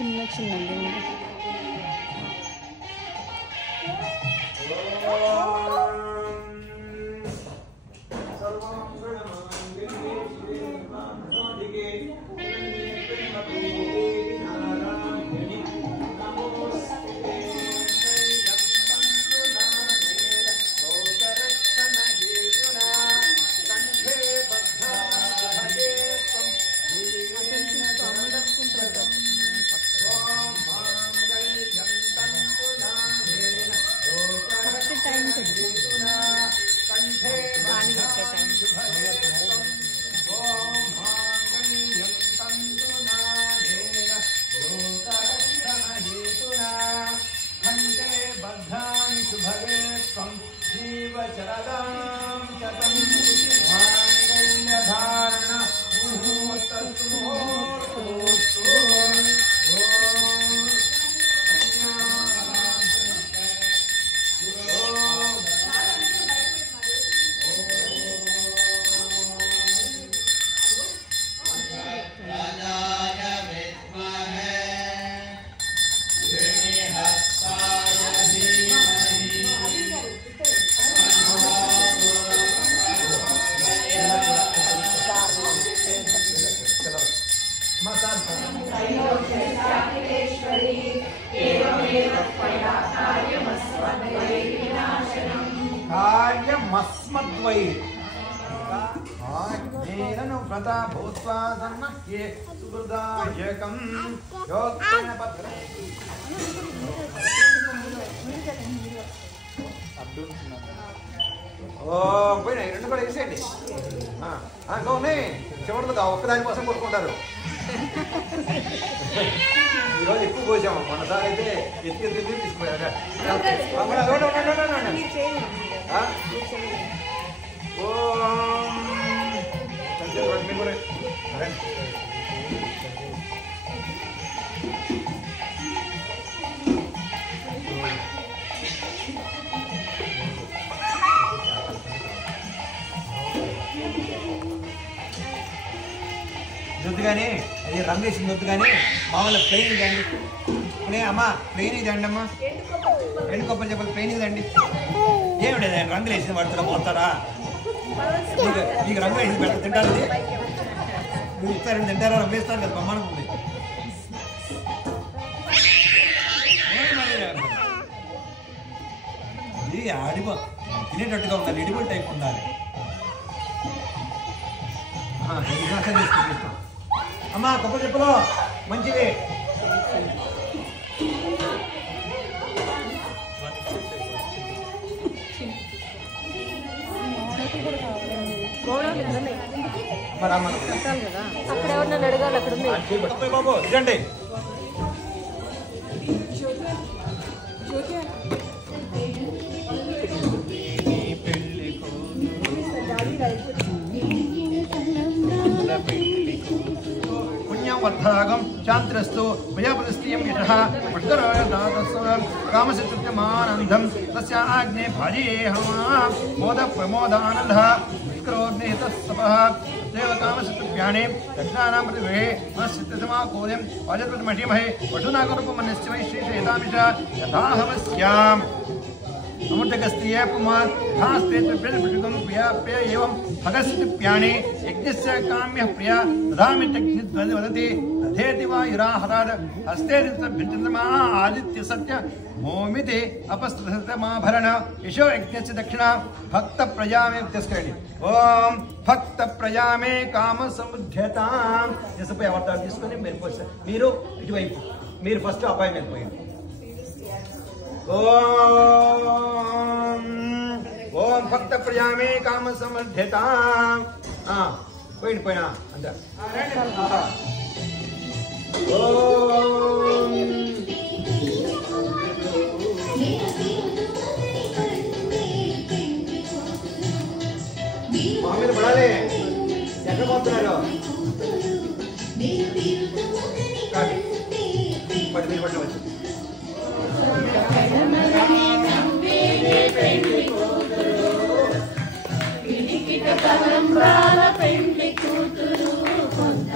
చిన్న చిన్న పోయినాయి రెండు కూడా వేసేయండి. చివరిగా ఒక్కదాని కోసం కొట్టుకుంటారు. ఈరోజు ఎక్కువ పోసాము, మనసారి అయితే ఎత్తి తీసుకుపోయారు. దొద్దు కానీ అది రంగు వేసిన దొద్దు కానీ మామూలుగా ప్లెయిన్ ఇదండి. ఇప్పుడే అమ్మా ప్లెయిన్ ఇదండి అమ్మా, ఎండు కొప్పలు చెప్పాలి ప్లెయిన్ ఇదండి. ఏమిటి రంగులు వేసిన పడుతున్నా పోతారా? మీకు రంగు వేసి పెడతా తింటారు, మీరు ఇస్తారని తింటారా? రంగు వేస్తారు కదా బొమ్మను ఉంది. ఇది ఆడిపో తినేటట్టుగా ఉండాలి, ఎడిబుల్ టైప్ ఉండాలి. అమ్మా కొబ్బరి చెప్పులు మంచిది. బాబు ఇదండి పుణ్యవర్ధాగం శాంతిరస్తు ప్రజాపతిస్త్రీయం యశః పుష్కరాయదాతస్సరం కామశత్రుత్యమానందం తస్య ఆజ్ఞే భార్యేహమా మోద ప్రమోదానందః పుష్కరోగ్నేతస్తపః దేవ కామశత్రుభ్యానే దక్షిణానాం ప్రతిగృహే మనశ్చిత్తసమాకూల్యం వాజత్వమహీమహే వటునాగరూపమన్యస్య శ్రీశేతామిష యథాహవస్యాం अमृतगस्त्रिय पुमान् यथास्तेत्रं प्रिया प्रिय एवं भगस्त्यानि यज्ञस्य काम्यः प्रिया ददामि तज्ञ वदति तथेति वा युराहराद हस्ते भिन्चन्द्रमा आदित्य सत्य मोमिति अपस्तृतमाभरण यशो यज्ञस्य दक्षिणा भक्त प्रजामे त्यसकरणि ओम भक्त प्रजामे काम समुद्यतां यशपై అవతారం తీసుకొని మీరు ఇటువైపు మీరు ఫస్ట్ అపాయింట్మెంట్ పోయండి. ओम भक्त प्रजा में काम समर्थ्यता పోయినా అంత మామూలు పడాలి. ఎక్కడ పోతున్నారు? పడి మీరు పట్టవచ్చు. పెండ్లి కూతురు కొంత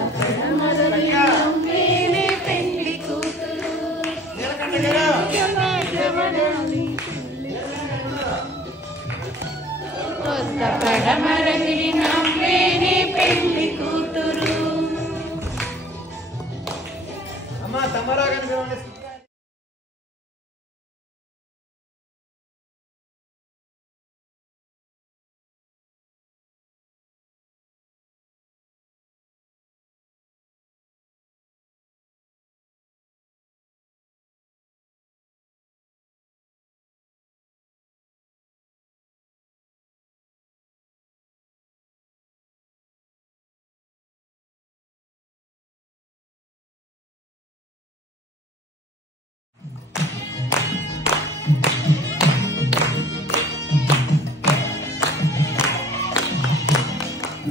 అమ్మా తమరాగా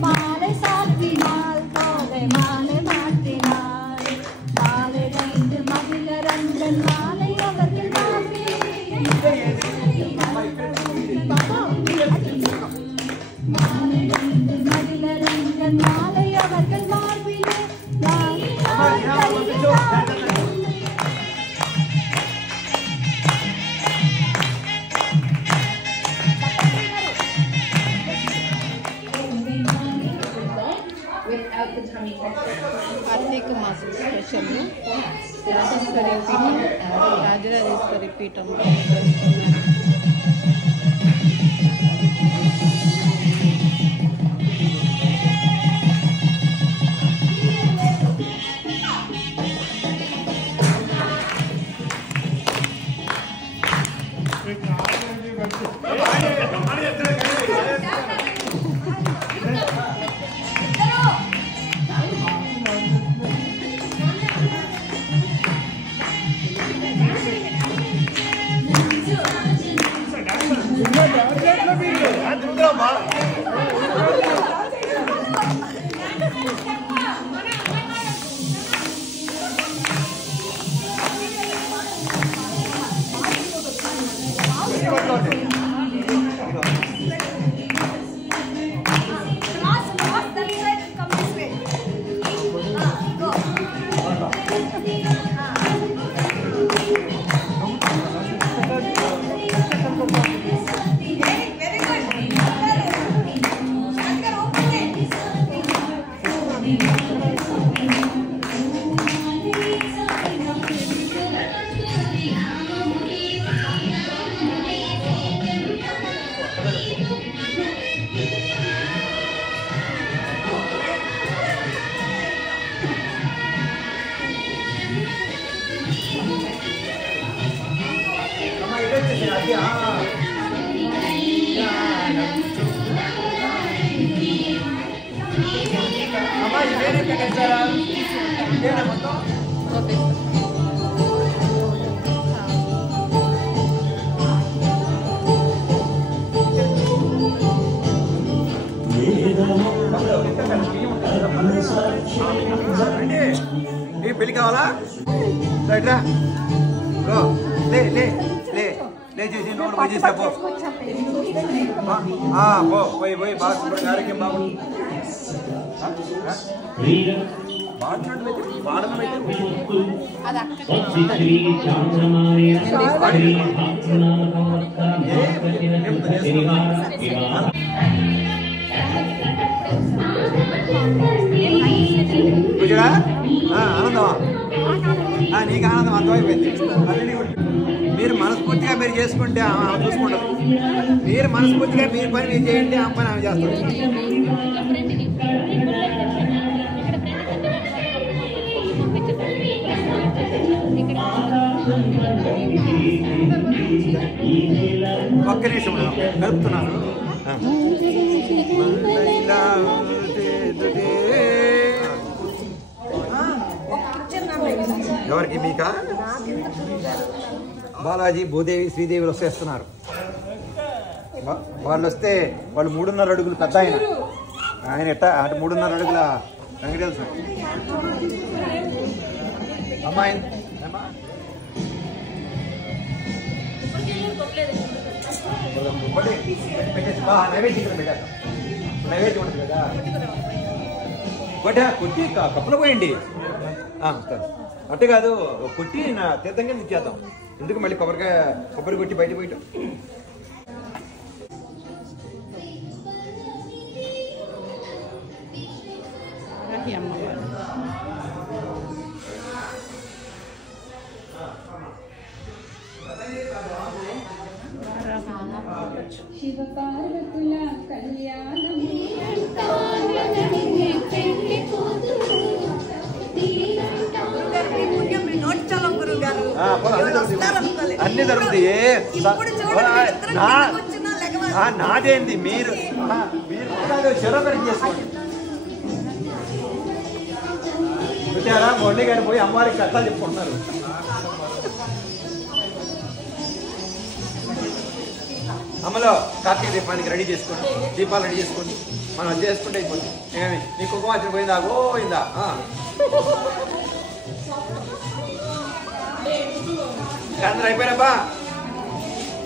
மாலை சாத்தினாள் கோவை மாலை மாற்றினாள் மாலை ரெண்டு மகிழரங்கள் மாலை அவர்கள் மாலை ரெண்டு மகிழரங்கள் மாலை அவர்கள் மார்பிலே కార్తీక మాసం స్పెషల్ రాజేశ్వరి పీఠం రాజరాజేశ్వరి పీఠంలో పెళ్లి కావాలా రైట్రా లే లే లే లే చేసి నోరు పోయి చేస్తా పో పోయి పోయి బాగా శుభ్రంగా ఆరోగ్యం బాగుంది ఆనందమా నీకు ఆనందం అర్థమైపోయింది. మీరు మనస్ఫూర్తిగా మీరు చేసుకుంటే చూసుకుంటారు. మీరు మనస్ఫూర్తిగా మీరు పని మీరు చేయండి, ఆ పని ఆమె చేస్తారు. ఒక్క నిమిషం కలుపుతున్నాను. ఎవరికి మీకా? బాలాజీ భూదేవి శ్రీదేవిలు వస్తేస్తున్నారు. వాళ్ళు వస్తే వాళ్ళు 3.5 అడుగులు పెద్ద ఆయన ఎట్ట అటు 3.5 అడుగుల వెంకటేశ్వర స్వామి అమ్మాయి పెట్టేసి నైవేద్యం పెట్టారు. నైవేద్యం ఉంటుంది కదా బట్ కొట్టి కప్పులో పోయండి. అట్టే కాదు కొట్టి నా తీర్థంగా ఇచ్చేద్దాం. ఎందుకు మళ్ళీ కొబ్బరి కొట్టి బయట పోయటం. రైట్. శివ పార్వతుల కళ్యాణం అన్ని జరుగుతాయి. నాదేంది మీరు చెరొకటి చేసుకోండి. చూసారా మొండి గారి పోయి అమ్మవారికి కష్టాలు చెప్పుకుంటున్నారు. అమ్మలో కార్తీక దీపానికి రెడీ చేసుకోండి, దీపాలు రెడీ చేసుకోండి. మనం అది చేసుకుంటే అయిపోతుంది. ఏమి నీ కుంకుమార్చన పోయిందా? పోయిందా? అందరూ అయిపోయినబ్బా.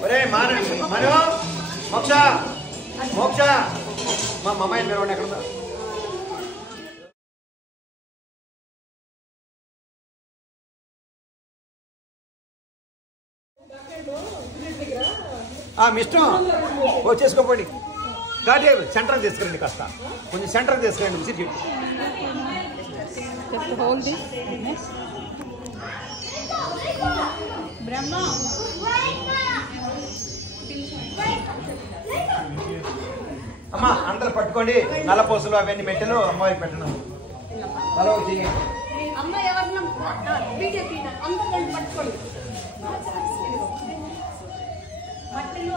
ఒరే మను మోక్ష మోక్ష మా అమ్మాయి మీరు ఎక్కడ మీ ఇష్టం చేసుకోండి. కాదే సెంటర్ తీసుకురండి, కాస్త కొంచెం సెంటర్ తీసుకురండి. విసిరి చెప్పి అమ్మా అందరు పట్టుకోండి. నల్లపూసలు అవన్నీ మెట్టెలు అమ్మవారికి పెట్టను. తల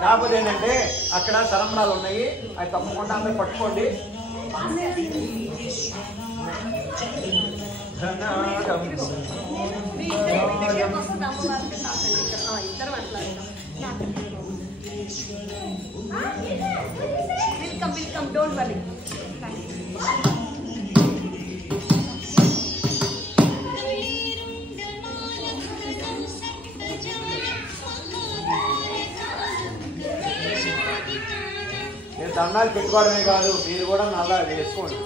కాకపోతే ఏంటంటే అక్కడ తరంబరాలు ఉన్నాయి, అవి తప్పకుండా అందరు పట్టుకోండి. నేను దండాలు పెట్టుకోవడమే కాదు, మీరు కూడా నల్ల వేసుకోండి.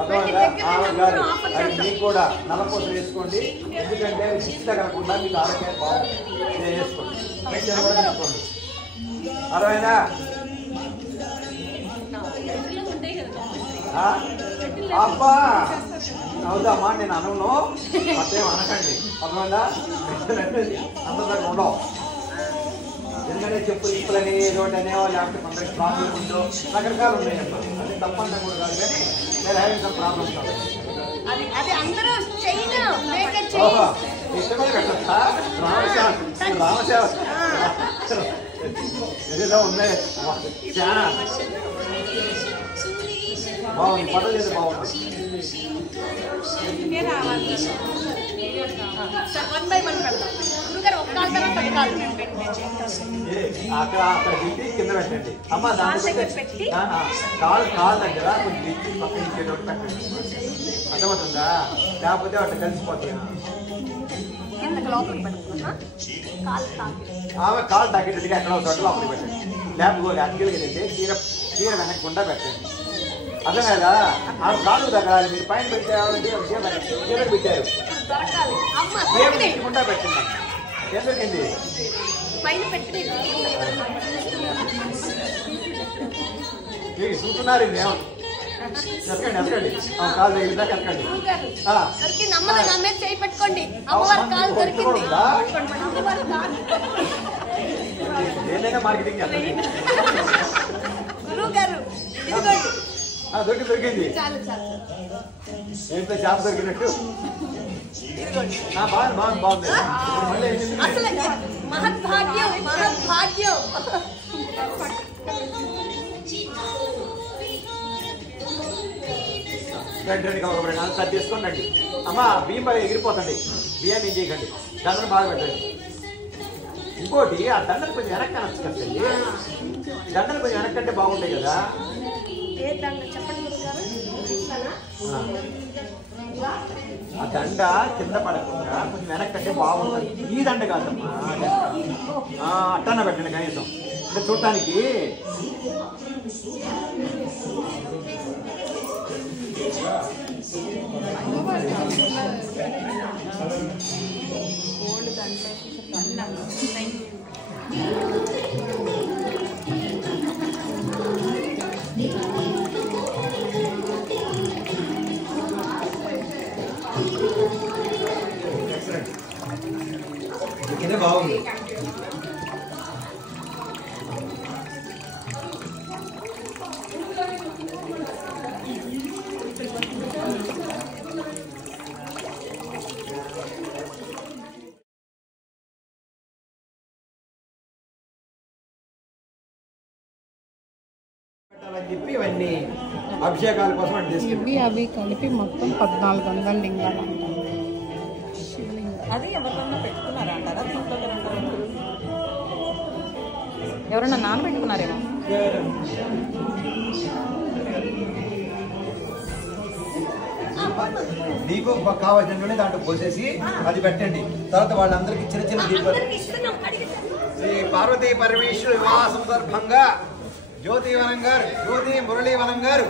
అర్థమైందా? కాదు అది మీకు కూడా నల్లపూసలు వేసుకోండి. ఎందుకంటే శిక్ష తగలకుండా మీకు ఆరోగ్యం బాగుంటుంది. వేసుకోండి, మెచ్చని కూడా తీసుకోండి. అర్థమైందా? అబ్బా అవుదామా, నేను అనను, అదేం అనకండి. అర్థమైందా? అందరిదాకా ఉండవు. ఎందుకంటే చెప్పు ఇప్పులని ఏదోటి అనేవో, లేకపోతే కొందరికి ప్రాబ్లం ఉందో రకరకాలు ఉన్నాయమ్మా. అది తప్పంతా కూడా కాదు, కానీ నేను హ్యావింగ్ సమ్ ప్రాబ్లమ్స్ కాదు. ఇష్టమే పెట్టచ్చా? రామసేవ ఏదో ఉన్నాయి చాలా బాగుంది. పట్టలు చేసి బాగుంటుంది. అక్కడ పెట్టి కింద పెట్టండి అమ్మ. దాని కాలు దగ్గర కొంచెం ఇచ్చి పక్కన ఇచ్చేటప్పుడు పెట్టండి. అర్థమవుతుందా? లేకపోతే అట్లా కలిసిపోతాయి. ఆమె కాలు తగ్గేటట్టుగా ఎక్కడ ఒక లోపలికి పెట్టండి. లేకపోతే అక్కడికి వెళ్ళి చీర వెనక్కుండా పెట్టండి. అర్థం కదా? ఆమె కాళ్ళు తగ్గాలి. మీరు పైన పెట్టారంటే చీర పెట్టారు, పెట్టకుండా పెట్టండి. ఎందుకండి మీకు చూస్తున్నారు? ఇదేమో ఎక్కండి ఎక్కండి, కాలు దగ్గర ఎక్కండి. ఏదైనా మార్కెటింగ్ దొరికింది. ఏంటో చేప దొరికినట్టు బాగుంది బాగుంది. రండి కాబట్టి సరి చేసుకోండి. రండి అమ్మ. బియ్యం బాగా ఎగిరిపోతండి. బియ్యాన్ని ఏం చేయకండి, దండను బాగా పెట్టండి. ఇంకోటి ఆ దండలు కొంచెం వెనక్కి అనొచ్చు కదండి. దండలు కొంచెం వెనక్కంటే బాగుంటాయి కదా. ఆ దండ కింద పడకుండా కొంచెం వెనక్కంటే బాగుంటుంది. ఈ దండ కాదమ్మా, అట్టన్న పెట్టండి కనీసం, అంటే చూడటానికి. బాగుంది. అని చెప్పి ఇవన్నీ అభిషేకాల కోసం అంటే ఇవి అవి కలిపి మొత్తం 1400 లింగాలు అంటారు. అది ఎవరైనా పెట్టుకున్నారా అంటారా? దీంట్లో ఎవరన్నా నానబెట్టుకున్నారేమో. నీకు కావాల్సిన దాంట్లో పోసేసి అది పెట్టండి. తర్వాత వాళ్ళందరికీ చిన్న చిన్న దీపాలు. శ్రీ పార్వతీ పరమేశ్వర వివాహ సందర్భంగా జ్యోతి మురళీవనం గారు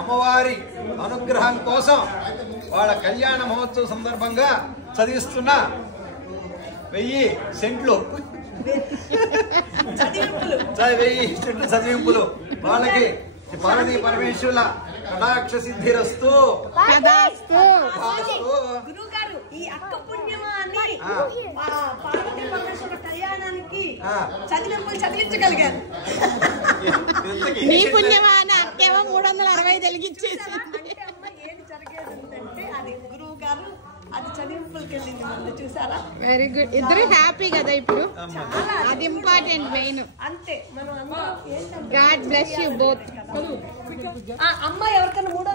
అమ్మవారి అనుగ్రహం కోసం వాళ్ళ కళ్యాణ మహోత్సవం సందర్భంగా చదివిస్తున్న 1000 సెంట్లు 1000 సెంట్లు చదివింపులు వాళ్ళకి పార్వతీ పరమేశ్వరుల కటాక్ష సిద్ధిరస్తు. గురువుగారు ఈ అక్క పుణ్యమా అని పార్వతీ పరమేశ్వర కళ్యాణానికి చదివింపులు చదివించగలిగారు. నీ పుణ్యమా అని అక్కేమో 360 తెలిగించేసి. అమ్మ ఏది జరిగేది అంటే అది గురువు గారు అది చదివింపులకి వెళ్ళింది. మొన్న చూసారా? Very good. ఇద్దరు హ్యాపీ కదా ఇప్పుడు. అది ఇంపార్టెంట్ మెయిన్. అంతే. మనం అందరం గాడ్ బ్లెస్ యూ బోత్. అమ్మ ఎవరికైనా మూడో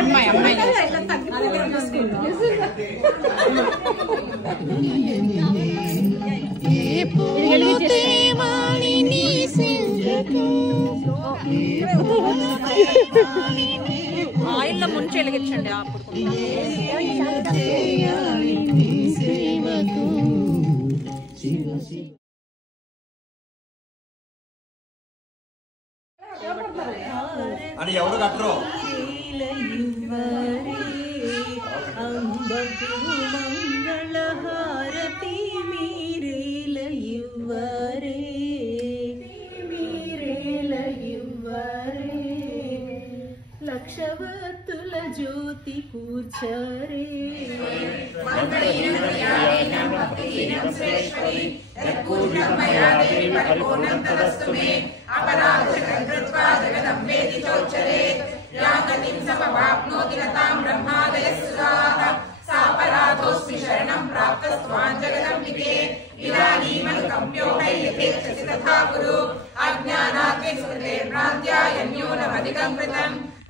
అమ్మాయి ఆయిల్లో ముంచి వెలిగించండి. అప్పుడు అని ఎవరు కట్టరు. మంగళహారతి మీరేల ఇవ్వరే లక్షవత్తుల జ్యోతి కూర్చరే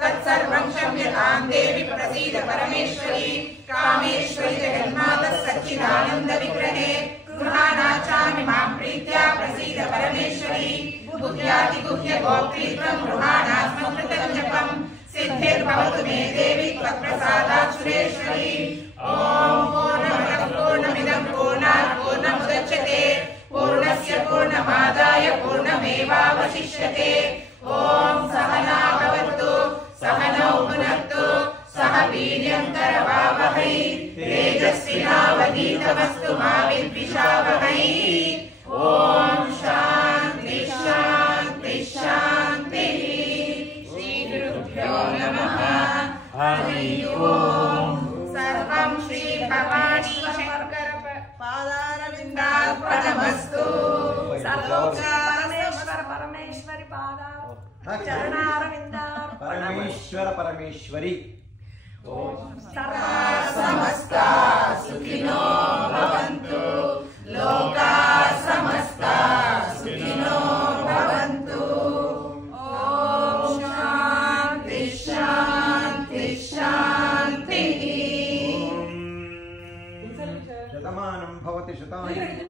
तत्सर्वं क्षम्यतां देवी प्रसीद परमेश्वरी कामेश्वरी जगन्माता सच्चिदानंद विग्रहे गृहाणाचामि मां प्रीत्या प्रसीद परमेश्वरी बुद्ध्याति गुह्य गोप्त्रीत्वं गृहाणास्मकृतं जपं सिद्धिर्भवतु मे देवी त्वत्प्रसादात् सुरेश्वरी ॐ पूर्णमदः पूर्णमिदं पूर्णात् पूर्णमुदच्यते पूर्णस्य पूर्णमादाय पूर्णमेवावशिष्यते ॐ सहना भवतु सहनौ भुनक्तु सह वीर्यं करवावहै तेजस्विनावधीतमस्तु मा विद्विषावहै ॐ शान्ति शान्ति शान्तिः श्रीगुरुभ्यो नमः हरि ओम् सर्वं श्री भवानी शंकर पादारविन्दार्पणमस्तु सर्वोपचारेश्वर परमेश्वरी पादा పరమేశ్వర పరమేశ్వరి. సమస్త సుఖినో భవంతు లోకా